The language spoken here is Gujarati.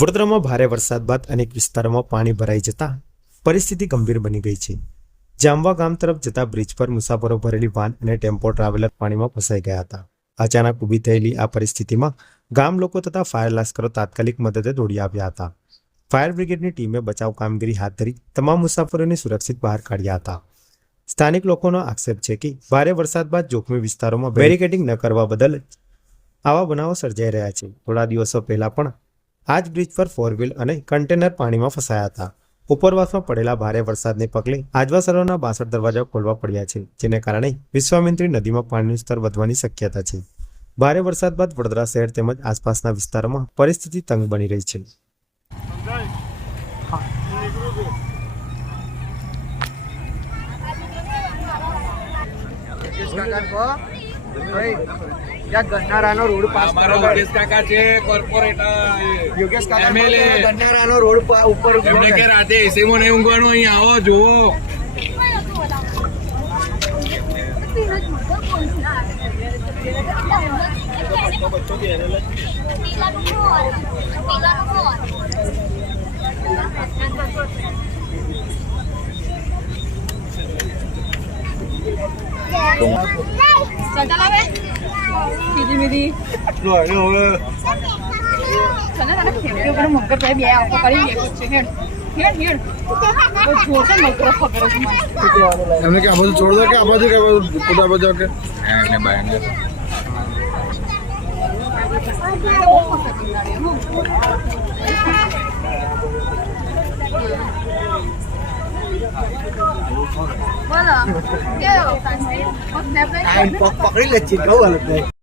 વડોદરામાં ભારે વરસાદ બાદ અનેક વિસ્તારોમાં પાણી ભરાઈ જતા પરિસ્થિતિ ગંભીર બની ગઈ છે. જામવા ગામ તરફ જતા બ્રિજ પર મુસાફરો ભરેલી વાન અને ટેમ્પો ટ્રાવેલર પાણીમાં ફસાઈ ગયા હતા. અચાનક ઊભી થયેલી આ પરિસ્થિતિમાં ગામ લોકો તથા ફાયર લાશ્કરો તાત્કાલિક મદદે દોડી આવ્યા હતા. ફાયર બ્રિગેડની ટીમે બચાવ કામગીરી હાથ ધરી તમામ મુસાફરોને સુરક્ષિત બહાર કાઢ્યા હતા. સ્થાનિક લોકોનો આક્ષેપ છે કે ભારે વરસાદ બાદ જોખમી વિસ્તારોમાં બેરિકેડિંગ ન કરવા બદલ આવા બનાવો સર્જાઈ રહ્યા છે. થોડા દિવસો પહેલા પણ આ જ બ્રિજ પર ફોર વ્હીલ અને કન્ટેનર પાણીમાં ફસાયા હતા. ઉપરવાસમાં પડેલા ભારે વરસાદને પગલે આજવા સરોવરના બાસઠ દરવાજા ખોલવા પડ્યા છે, જેને કારણે વિશ્વામિત્રી નદીમાં પાણીનું સ્તર વધવાની શક્યતા છે. ભારે વરસાદ બાદ વડોદરા શહેર તેમજ આસપાસના વિસ્તારોમાં પરિસ્થિતિ તંગ બની રહી છે. કાકા ત્યાં ગન્નારાનો રોડ પાસ કરો યોગેશ કાકા છે કોર્પોરેટર યોગેશ કાકા MLA. ગન્નારાનો રોડ ઉપર એમને કે રાતે એસીમાં નહીં ઊંઘવાનું અહીં આવો જુઓ. ચાલતા એમને કે આ બાજુ છોડ દો કે આ બાજુ કે આ બાજુ કે એને બાયને Voilà. Yo, thanks. What's never? I'm fuck fuck really chingau alat deh.